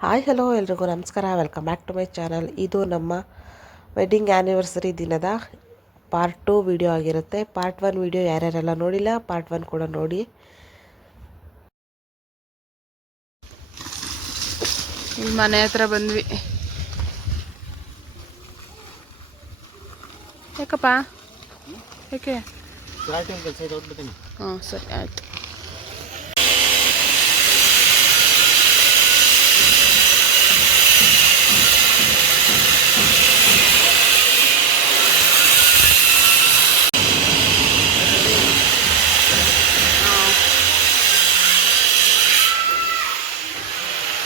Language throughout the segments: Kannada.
ಹಾಯ್ ಹಲೋ ಎಲ್ರಿಗೂ ನಮಸ್ಕಾರ. Welcome back to my channel ಇದು ನಮ್ಮ ವೆಡ್ಡಿಂಗ್ ಆ್ಯನಿವರ್ಸರಿ ದಿನದ ಪಾರ್ಟ್ ಟು ವಿಡಿಯೋ ಆಗಿರುತ್ತೆ. ಪಾರ್ಟ್ ಒನ್ ವಿಡಿಯೋ ಯಾರ್ಯಾರೆಲ್ಲ ನೋಡಿಲ್ಲ ಪಾರ್ಟ್ ಒನ್ ಕೂಡ ನೋಡಿ. ಇಲ್ಲಿ ಮನೆ ಹತ್ರ ಬಂದ್ವಿ. ಯಾಕಪ್ಪ? ಯಾಕೆ? ಹ್ಞೂ ಸರಿ ಆಯ್ತು.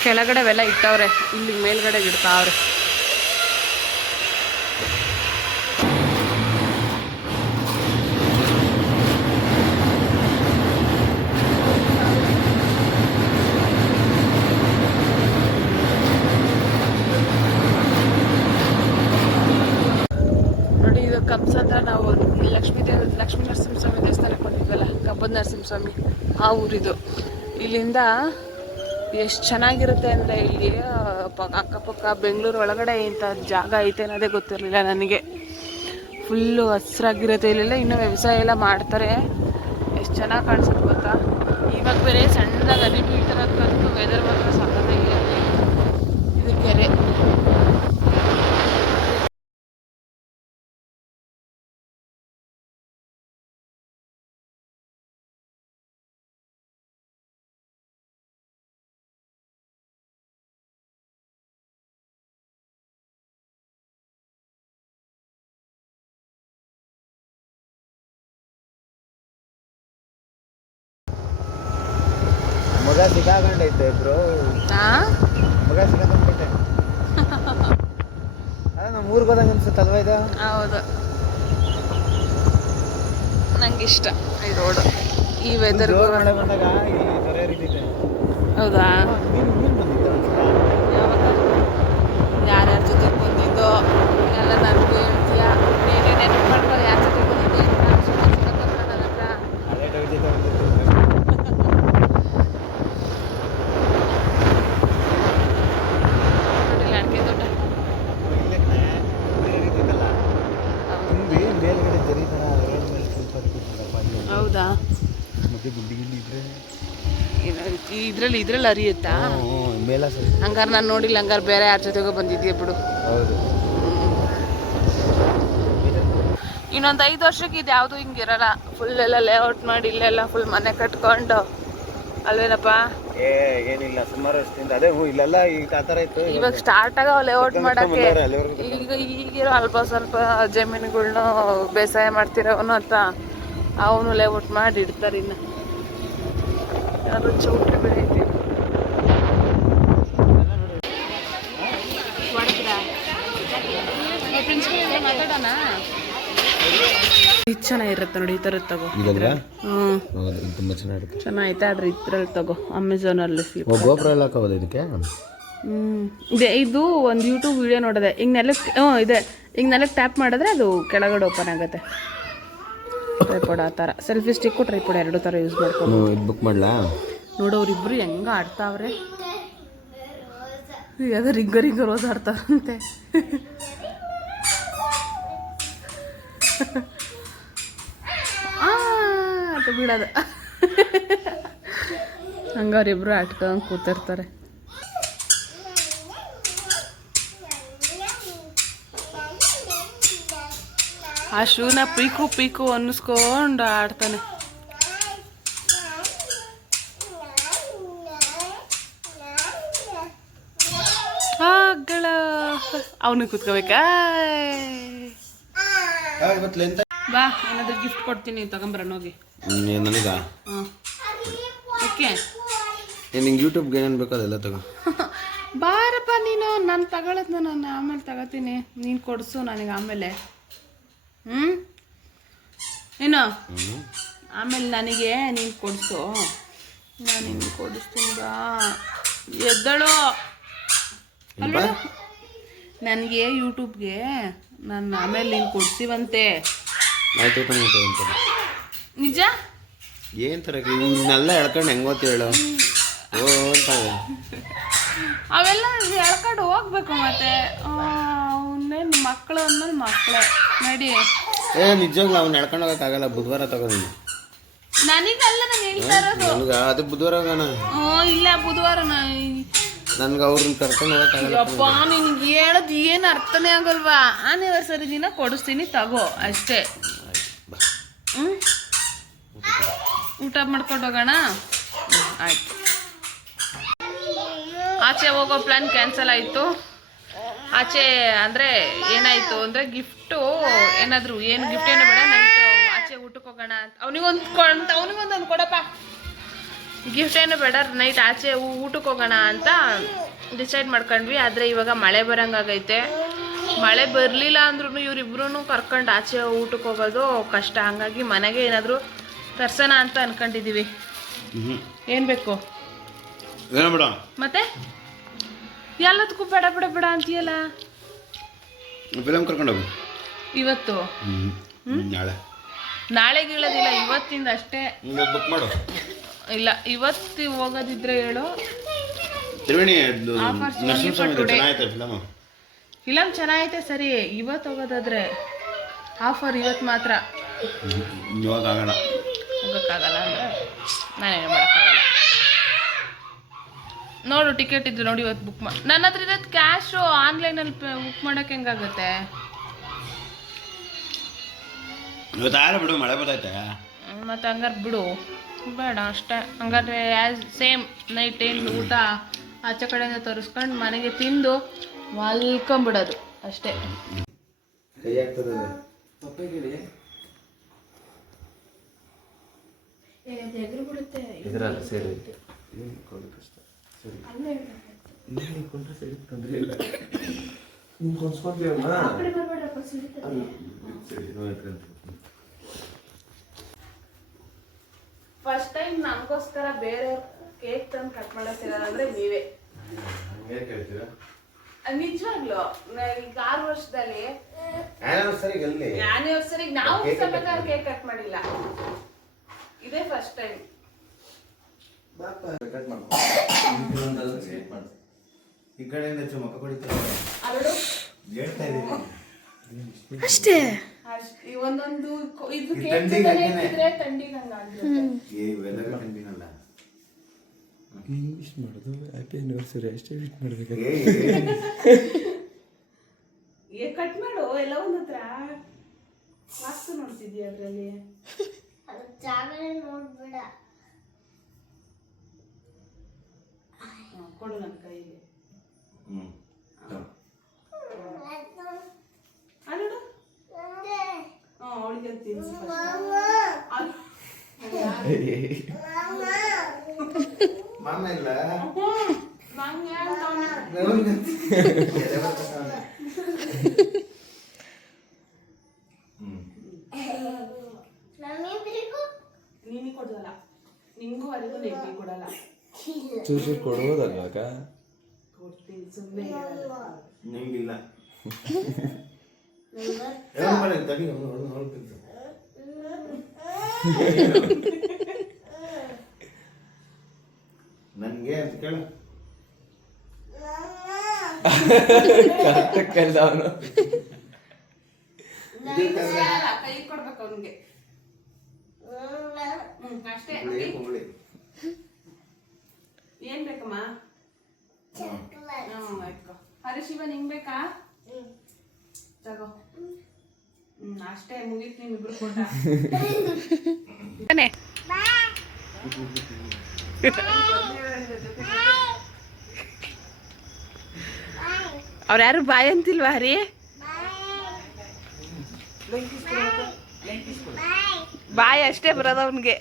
ಕೆಳಗಡೆ ಅವೆಲ್ಲ ಇಟ್ಟವ್ರೆ. ಇಲ್ಲಿ ಮೇಲ್ಗಡೆ ಇಡ್ತಾವ್ರೆ ನೋಡಿ, ಇದು ಕಬ್ಸ್ ನಾವು ಲಕ್ಷ್ಮೀ ದೇವ, ಲಕ್ಷ್ಮೀ ನರಸಿಂಹಸ್ವಾಮಿ ದೇವಸ್ಥಾನಕ್ಕೆ ಬಂದಿದ್ವಲ್ಲ ಕಬ್ಬದ ನರಸಿಂಹಸ್ವಾಮಿ, ಆ ಊರಿದು. ಇಲ್ಲಿಂದ ಎಷ್ಟು ಚೆನ್ನಾಗಿರುತ್ತೆ ಅಂದರೆ ಇಲ್ಲಿ ಅಕ್ಕಪಕ್ಕ ಬೆಂಗಳೂರು ಒಳಗಡೆ ಇಂಥ ಜಾಗ ಐತೆ ಅನ್ನೋದೇ ಗೊತ್ತಿರಲಿಲ್ಲ ನನಗೆ. ಫುಲ್ಲು ಹಸ್ರಾಗಿರುತ್ತೆ ಇಲ್ಲೆಲ್ಲ, ಇನ್ನೂ ವ್ಯವಸಾಯ ಎಲ್ಲ ಮಾಡ್ತಾರೆ. ಎಷ್ಟು ಚೆನ್ನಾಗಿ ಕಾಣಿಸುತ್ತೆ ಗೊತ್ತಾ? ಇವಾಗ ಬೇರೆ ಸಣ್ಣದಾಗಿ ಹನಿ ಬೀಳ್ತಿರೋದಕ್ಕಂತೂ ವೆದರ್ ಮಾತ್ರ ಸಕ್ಕತ್ತಾಗಿದೆ ಇದು ಕೆರೆ. ಮಗ ಸಿಕ್ಕಾಕೊಂಡೈತೆ ಬ್ರೋ ಹಾಂ? ಮಗ ಸಿಕ್ಕಾಕೊಂಡೈತೆ ಅದ ನಮ್ಮ ಊರಿಗೆ ಹೋದಂಗೆ ಅನ್ಸುತ್ತಲ್ವಾ ಇದು? ಹೌದು. ನಂಗೆ ಇಷ್ಟ ಈ ರೋಡ್ ಈ ವೆದರ್ ಮಳೆ ಬಂದಾಗ ಇಲ್ಲಿ ತೊರೆ ಹರಿತೈತೆ ಹೌದಾ? ಒಂದ್ಸಲ. ಯಾರ್ಯಾರ ಜೊತೆ ಬಂದಿದ್ದೋ ಎಲ್ಲ ನನಗೂ ಹೇಳ್ತೀಯ ನೀನೇ ನೆನಪು ಮಾಡ್ಕೊ ಯಾರ ಜೊತೆ ಬಂದಿದ್ದೆ ಅಂತ ಸುಮ್ಮನೆ ಸಿಕ್ಕಾಕೊಂಡ್ರೆ ನನ್ನ ಹತ್ರ ಅದೇ ಡೌಟ್ ಜೊತೆ ಬಂದಿತ್ತು ನೋಡಿಲ್ಲ ಅಡಿಕೆ ತೋಟ ಇಲ್ಲೇ ನೀರ್ ಹರಿತೈತಲ್ಲ, ತುಂಬಿ ಮೇಲ್ಗಡೆ ಜರಿ ಥರ ರೋಡ್ ಮೇಲೆ ಸ್ವಲ್ಪ ಹರಿತೈತಲ್ಲಪ್ಪ ಅಲ್ಲಿ. ಹೌದಾ? ಮತ್ತೆ ಗುಂಡಿ ಗಿಂಡಿ ಇದ್ರೆ? ಇದ್ರಲ್ಲಿ ಇದ್ರಲ್ಲಿ ಅರಿಯುತ್ತಾ? ಮೇಲ ಹಂಗಾರೆ ನಾನು ನೋಡಿಲ್ಲ ಹಂಗಾರೆ ಬೇರೆ ಯಾರ ಜೊತೆಗೋ ಬಂದಿದ್ದೆ ಬಿಡು. ಹೌದು. ಇನ್ನೊಂದು ಐದು ವರ್ಷಕ್ಕೆ ಇದು ಯಾವುದು ಹಿಂಗಿರಲ್ಲ. ಫುಲ್ ಎಲ್ಲ ಲೇಔಟ್ ಮಾಡಿ ಇಲ್ಲೆಲ್ಲ ಫುಲ್ ಮನೆ ಕಟ್ಕೊಂಡು. ಅಲ್ವೇನಪ್ಪ? ಏ ಏನಿಲ್ಲ ಸುಮಾರು ವರ್ಷದಿಂದ. ಅದೇ ಹೂ ಇಲ್ಲೆಲ್ಲ ಈಗ ಆ ಥರ ಇತ್ತು. ಇವಾಗ ಸ್ಟಾರ್ಟ್ ಆಗ ಲೇಔಟ್ ಮಾಡಕ್ಕೆ ಈಗ ಈಗಿರೋ ಅಲ್ಪ ಸ್ವಲ್ಪ ಜಮೀನುಗಳ್ನ ಬೇಸಾಯ ಮಾಡ್ತಿರೋನು ಅಂತ. ಅವನು ಲೇಔಟ್ ಮಾಡಿ ಇಡ್ತಾರೆ ಇನ್ನು. ಅದು ಚೌಟ್ರಿ ಬೆಳೀತಿ ಇದು ಚೆನ್ನಾಗಿರುತ್ತೆ ನೋಡಿ ಈ ಥರದ್ದು ತಗೋ. ತುಂಬಾ ಹ್ಞೂ. ಹೌದು ಇದು ತುಂಬ ಚೆನ್ನಾಗಿರುತ್ತೆ. ಚೆನ್ನಾಗೈತೆ ಆದ್ರೆ ಇದ್ರಲ್ಲಿ ತಗೋ ಅಮೆಝಾನಲ್ಲಿ ಅಲ್ಲಿ ಗೋಪುರ ಎಲ್ಲ ಇದಕ್ಕೆ? ಹ್ಮ್. ಇದೆ ಇದು ಒಂದು ಯೂಟ್ಯೂಬ್ ವಿಡಿಯೋ ನೋಡಿದೆ ಈಗ ನೆಲಕ್ಕೆ ಹ್ಞೂ ಇದೆ. ಈಗ ನೆಲಕ್ಕೆ ಟ್ಯಾಪ್ ಮಾಡಿದ್ರೆ ಅದು ಕೆಳಗಡೆ ಓಪನ್ ಆಗುತ್ತೆ. ಟ್ರೈಪಾಡ್ ಆ ಥರ. ಸೆಲ್ಫಿ ಸ್ಟಿಕ್ಕು ಟ್ರೈಪೋಡ್ ಎರಡು ಥರ ಯೂಸ್ ಮಾಡ್ಕೊಂಡು. ಇದು ಬುಕ್ ಮಾಡಲಾ? ನೋಡೋರಿಬ್ರು ಹೆಂಗ ಆಡ್ತಾವ್ರೆ. ಯಾವುದೋ ರಿಂಗ ರಿಂಗ ರೋಸ್ ಆಡ್ತಾರಂತೆ ಅಂತ ಬಿಡೋದು. ಹಂಗೆ ಅವ್ರಿಬ್ರು ಆಟ್ಕೊಂಡು ಕೂತಿರ್ತಾರೆ. ಆ ಶೂನ ಪೀಕು ಪೀಕು ಅನ್ನಿಸ್ಕೊಂಡು ಆಡ್ತಾನೆ. ಆಗಳ ಅವನು ಕೂತ್ಕೋಬೇಕಾ? ಬಾ ಏನಾದ್ರು ಗಿಫ್ಟ್ ಕೊಡ್ತೀನಿ ತಗೊಂಬರೋಣ ಹೋಗಿ. ನನಗ? ಓಕೆ ನಿಂಗೆ ಯೂಟ್ಯೂಬ್ಗೆ ಏನೇನು ಬೇಕೋ ಅದೆಲ್ಲ ತಗೋ. ಬಾರಪ್ಪ ನೀನು ನಾನು ತಗೊಳದ್ನ ನಾನು ಆಮೇಲೆ ತಗೋತೀನಿ. ನೀನು ಕೊಡಿಸು ನನಗೆ ಆಮೇಲೆ. ಹ್ಞೂ ಏನೋ ಆಮೇಲೆ ನನಗೆ ನೀನು ಕೊಡಿಸು. ನಾನು ನಿನ್ಗೆ ಕೊಡಿಸ್ತೀನಿ ಬಾ. ಎದ್ದಳು. ನನಗೆ ಯೂಟ್ಯೂಬ್ಗೆ ನಾನು ಆಮೇಲೆ ನೀನು ಕೊಡ್ತೀವಂತೆ ನಿಜ? ಏನು ತರ ಇವನ್ನೆಲ್ಲ ಎಳ್ಕೊಂಡು ಹೆಂಗೆ ಗೊತ್ತು ಹೇಳು? ಓ ಅಂತ. ಅವೆಲ್ಲ ಹೇಳ್ಕೊಂಡು ಹೋಗ್ಬೇಕು ಮತ್ತೆ. ಅವನ್ನೇನು ಮಕ್ಕಳು ಅಂದ್ಮೇಲೆ ಮಕ್ಕಳೇ ನಡಿ. ಏ ನಿಜವಾಗ್ಲೂ ಅವ್ನು ನಡ್ಕೊಂಡು ಹೋಗೋಕ್ಕಾಗಲ್ಲ ಬುಧವಾರ ತಗೊಂಡು ನನಗಲ್ಲ ನಾನು ಹೇಳ್ತಾ ಇರೋದು. ನನಗೆ ಅದು ಬುಧವಾರ ಹೋಗೋಣ ಹ್ಞೂ ಇಲ್ಲ ಬುಧವಾರ ನನ್ಗೆ ಅವ್ರನ್ನ ಕರ್ಕೊಂಡು ಹೋಗೋಕ್ಕಾಗಲ್ಲ ಯಪ್ಪ ನಿನ್ಗೆ ಹೇಳೋದು ಏನು ಅರ್ಥನೇ ಆಗಲ್ವಾ? ಆನಿವರ್ಸರಿ ದಿನ ಕೊಡಿಸ್ತೀನಿ ತಗೋ ಅಷ್ಟೇ. ಹ್ಞೂ ಊಟ ಮಾಡ್ಕೊಂಡು ಹೋಗೋಣ? ಆಯ್ತು. ಆಚೆ ಹೋಗೋ ಪ್ಲ್ಯಾನ್ ಕ್ಯಾನ್ಸಲ್ ಆಯಿತು. ಆಚೆ ಅಂದರೆ ಏನಾಯಿತು ಅಂದರೆ ಗಿಫ್ಟು ಏನಾದರೂ ಏನು ಗಿಫ್ಟ್ ಏನೋ ಬೇಡ ನೈಟ್ ಆಚೆ ಊಟಕ್ಕೆ ಹೋಗೋಣ ಅಂತ. ಅವನಿಗೊಂದು ಕೊಡ ಅವನಿಗೊಂದೊಂದು ಕೊಡಪ್ಪ. ಗಿಫ್ಟ್ ಏನು ಬೇಡ ನೈಟ್ ಆಚೆ ಊಟಕ್ಕೆ ಹೋಗೋಣ ಅಂತ ಡಿಸೈಡ್ ಮಾಡ್ಕೊಂಡ್ವಿ. ಆದರೆ ಇವಾಗ ಮಳೆ ಬರಂಗಾಗೈತೆ ಮಳೆ ಬರಲಿಲ್ಲ ಅಂದ್ರೂ ಇವರಿಬ್ರು ಕರ್ಕೊಂಡು ಆಚೆ ಊಟಕ್ಕೆ ಹೋಗೋದು ಕಷ್ಟ. ಹಂಗಾಗಿ ಮನೆಗೆ ಏನಾದರೂ ತರ್ಸೋಣ ಅಂತ ಅನ್ಕೊಂಡಿದೀವಿ. ಏನ್ ಬೇಕು? ಮತ್ತೆ? ಎಲ್ಲದಕ್ಕೂ ಬೇಡ ಬೇಡ ಬೇಡ ಅಂತೀಯಲ್ಲ? ಫಿಲಮ್ ಕರ್ಕೊಂಡು ಹೋಗು. ಇವತ್ತು? ನಾಳೆ. ನಾಳೆ ಗೀಳೋದಿಲ್ಲ ಇವತ್ತಿಂದ ಅಷ್ಟೇ. ಬುಕ್ ಮಾಡು. ಇಲ್ಲ ಇವತ್ತು ಹೋಗೋದಿದ್ರೆ ಹೇಳು. ತ್ರಿವೇಣಿ ಚೆನ್ನಾಗೈತೆ ಫಿಲಮು ಫಿಲಮ್ ಚೆನ್ನಾಗೈತೆ ಸರಿ ಇವತ್ತು ಹೋಗೋದಾದ್ರೆ ಆಫರ್ ಇವತ್ತು ಮಾತ್ರ. ಇವಾಗ ಹೋಗೋಕ್ಕಾಗಲ್ಲ ಅಂದರೆ ನಾನೇನು ಮಾಡೋಕ್ಕಾಗಲ್ಲ. ನೋಡು ಟಿಕೆಟ್ ಇದ್ದು ನೋಡಿ ಇವತ್ತು ಬುಕ್ ಮಾಡಿ ನನ್ನ ಹತ್ರ ಇರೋದು ಕ್ಯಾಶು ಆನ್ಲೈನಲ್ಲಿ ಬುಕ್ ಮಾಡೋಕ್ಕೆ ಹೆಂಗಾಗುತ್ತೆ? ಬಿಡು ಮಳೆ ಬರ್ತೈತೆ. ಮತ್ತು ಹಂಗಾರೆ ಬಿಡು. ಬೇಡ ಅಷ್ಟೇ. ಹಂಗಾದ್ರೆ ಆ್ಯಸ್ ಸೇಮ್ ನೈಟ್ ಏನು ಊಟ ಆಚೆ ಕಡೆಯಿಂದ ತರಿಸ್ಕೊಂಡು ಮನೆಗೆ ತಿಂದು ಮಲ್ಕೊಂಬಿಡೋದು ಅಷ್ಟೇ. ಕೈ ಆಗ್ತದೆ ಇದರಲ್ಲ ಸೇರಿ. ಫಸ್ಟ್ ಟೈಮ್ ನಮಗೋಸ್ಕರ ಬೇರೆ ಕೇಕ್ ತಂದು ಕಟ್ ಮಾಡೋಕ್ಕಿರೋದಂದ್ರೆ ನೀವೇ. ಕೇಳ್ತೀರಾ? ನಿಜವಾಗ್ಲು. ಈಗ ಆರು ವರ್ಷದಲ್ಲಿ ಸರಿ ಎಲ್ಲಿ ಆನಿವರ್ಸರಿಗೆ ನಾವು ಸಮೇತ ಕೇಕ್ ಕಟ್ ಮಾಡಿಲ್ಲ. ಇದೇ ಫಸ್ಟ್ ಟೈಮ್ ಈ ಕಡೆಯಿಂದ ಹೇಳ್ತಾ ಇದ್ದೀನಿ ಅಷ್ಟೇ ಒಂದೊಂದು ಇದು ವಿಶ್ ಮಾಡೋದು ಹ್ಯಾಪಿ ಆನಿವರ್ಸರಿ ಅಷ್ಟೇ ವಿಟ್ ಮಾಡ್ಬೇಕು. ಏ ಕಟ್ ಮಾಡು ಎಲ್ಲ ಒಂದ್ ಹತ್ರ. ವಾಸ್ತು ನೋಡ್ತಿದ್ಯಾ ಅದ್ರಲ್ಲಿ? ಹ್ಮ್, ಕೊಡು ನನ್ನ ಕೈಯಲ್ಲಿ. ಹ್ಞೂ ಅಲ್ಲೋಡು ಹ್ಞೂ ಅವಳಿಗೆ ತಿನ್ಸಿ ಮಾಮ ಇಲ್ಲ? ನಂಗೆ ಚೂರು ಕೊಡುವುದಲ್ವ ಅಕ್ಕ ಕೊಡ್ತೀನಿ ಸುಮ್ಮನೆ ಮಾಡಿ ಅವನು ಅವನು ನನಗೆ ಅಂತ ಕೇಳ. ಕರೆಕ್ಟ್ ಕೇಳ್ದ ಅವನು ಕೈ ಕೊಡ್ಬೇಕು ಅವನಿಗೆ ಹ್ಮ್ ಅಷ್ಟೇ ಹುಳಿ ಹುಳಿ ಏನ್ ಬೇಕಮ್ಮ? ಹ್ಮ್ ಆಯ್ತು ಹರಿಶಿವ ನಿಂಗ್ ಬೇಕಾ? ತಗೋ. ಹ್ಮ್ ಅಷ್ಟೇ ಮುಗೀತು ನಿಮ್ಮಿಬ್ರು ಕೊಟ್ಟ ಅವ್ರು ಯಾರು ಬಾಯ್ ಅಂತಿಲ್ವಾ ಹರಿ? ಬಾಯ್ ಅಷ್ಟೇ ಬರೋದು ಅವನಿಗೆ.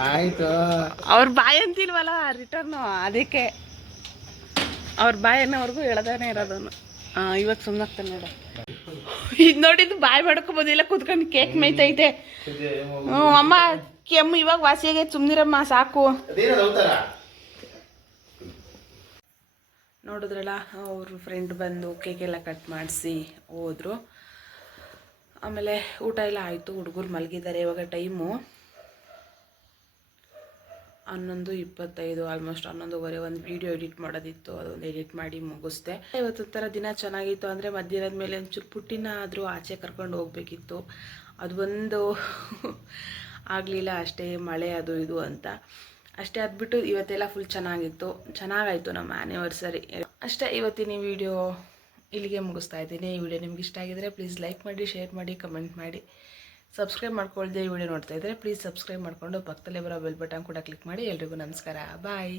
ಆಯ್ತು ಅವ್ರ ಬಾಯ್ ಅಂತಿಲ್ವಲ್ಲ ರಿಟರ್ನು ಅದಕ್ಕೆ. ಅವ್ರ ಬಾಯ್ ಅನ್ನೋವರೆಗೂ ಹೇಳದಾನೆ ಇರೋದನ್ನು. ಹಾಂ ಇವಾಗ ಸುಮ್ಮನಾಗ್ತಾನೆ ನೋಡ. ಇದು ನೋಡಿದ್ದು ಬಾಯ್ ಮಾಡ್ಕೊಬೋದಿಲ್ಲ ಕೂತ್ಕೊಂಡು ಕೇಕ್ ಮೇಯ್ತೈತೆ. ಹ್ಞೂ ಅಮ್ಮ ಕೆಮ್ಮು ಇವಾಗ ವಾಸಿಯಾಗೈತೆ ಸುಮ್ಮನಿರಮ್ಮ ಸಾಕು. ನೋಡಿದ್ರಲ್ಲ, ಅವ್ರ ಫ್ರೆಂಡ್ ಬಂದು ಕೇಕ್ ಎಲ್ಲ ಕಟ್ ಮಾಡಿಸಿ ಹೋದರು. ಆಮೇಲೆ ಊಟ ಎಲ್ಲ ಆಯಿತು, ಹುಡುಗರು ಮಲಗಿದ್ದಾರೆ ಇವಾಗ ಟೈಮು ಹನ್ನೊಂದು ಇಪ್ಪತ್ತೈದು ಆಲ್ಮೋಸ್ಟ್ ಹನ್ನೊಂದುವರೆ ಒಂದು ವೀಡಿಯೋ ಎಡಿಟ್ ಮಾಡೋದಿತ್ತು, ಅದೊಂದು ಎಡಿಟ್ ಮಾಡಿ ಮುಗಿಸ್ದೆ. ಇವತ್ತೊಂಥರ ದಿನ ಚೆನ್ನಾಗಿತ್ತು ಅಂದರೆ ಮಧ್ಯಾಹ್ನದ ಮೇಲೆ ಒಂಚೂರು ಪುಟ್ಟಿನ ಆದರೂ ಆಚೆ ಕರ್ಕೊಂಡು ಹೋಗಬೇಕಿತ್ತು. ಅದು ಒಂದು ಆಗಲಿಲ್ಲ ಅಷ್ಟೇ, ಮಳೆ ಅದು ಇದು ಅಂತ. ಅಷ್ಟೇ ಅದ್ಬಿಟ್ಟು ಇವತ್ತೆಲ್ಲ ಫುಲ್ ಚೆನ್ನಾಗಿತ್ತು. ಚೆನ್ನಾಗಾಯಿತು ನಮ್ಮ ಆ್ಯನಿವರ್ಸರಿ ಅಷ್ಟೇ ಇವತ್ತಿನ ಈ ವಿಡಿಯೋ ಇಲ್ಲಿಗೆ ಮುಗಿಸ್ತಾ ಇದ್ದೀನಿ. ಈ ವಿಡಿಯೋ ನಿಮ್ಗೆ ಇಷ್ಟ ಆಗಿದ್ರೆ ಪ್ಲೀಸ್ ಲೈಕ್ ಮಾಡಿ ಶೇರ್ ಮಾಡಿ ಕಮೆಂಟ್ ಮಾಡಿ. ಸಬ್ಸ್ಕ್ರೈಬ್ ಮಾಡ್ಕೊಳ್ದೆ ಈ ವಿಡಿಯೋ ನೋಡ್ತಾ ಇದ್ದರೆ ಪ್ಲೀಸ್ ಸಬ್ಸ್ಕ್ರೈಬ್ ಮಾಡಿಕೊಂಡು ಪಕ್ಕದಲ್ಲೇ ಬರೋ ಬೆಲ್ ಬಟನ್ ಕೂಡ ಕ್ಲಿಕ್ ಮಾಡಿ. ಎಲ್ರಿಗೂ ನಮಸ್ಕಾರ. ಬಾಯ್